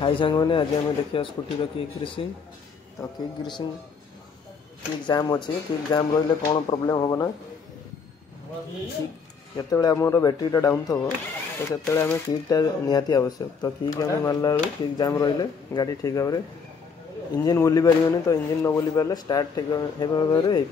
High सांग मैंने आज आम देखा स्कूटी किक ग्रीसिंग। तो किक ग्रीसिंग किक जाम अच्छे किक जाम रही कौन प्रोब्लेम हम ना जिते आमर बैटेरीटा डाउन थो तो से आम किकटा निहाती आवश्यक। तो किक आम मारला बेलू किक जाम रही गाड़ी ठीक भाव में इंजिन बुली पारे तो इंजिन न बुली पारे स्टार्ट ठीक भाव में हो पारे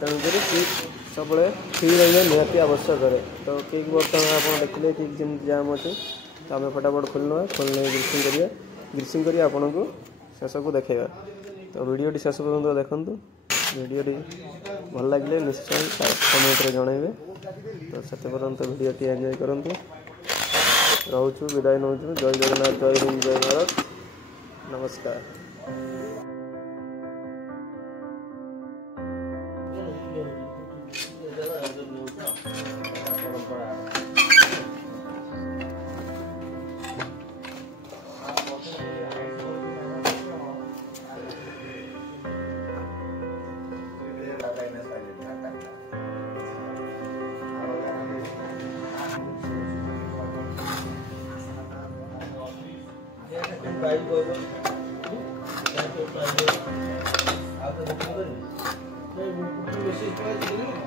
तेणुक किक सब फ्री रहा निहाती आवश्यक है। तो किक बर्तमान आप देखिए किक जमी जाम अच्छे तो आम फटाफट खोलना खोलने ग्रीसिंग करिए ग्रीसिंग करिए आपन को शेष को देखा। तो वीडियो शेष पर्यंत देखूँ वीडियो भल लगे निश्चय कमेंट रे जनइबे। तो से पर्यंत वीडियो एंजॉय करूँ रोचु विदाय नौ जय जगन्नाथ जय हिंद जय भारत नमस्कार।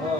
हाँ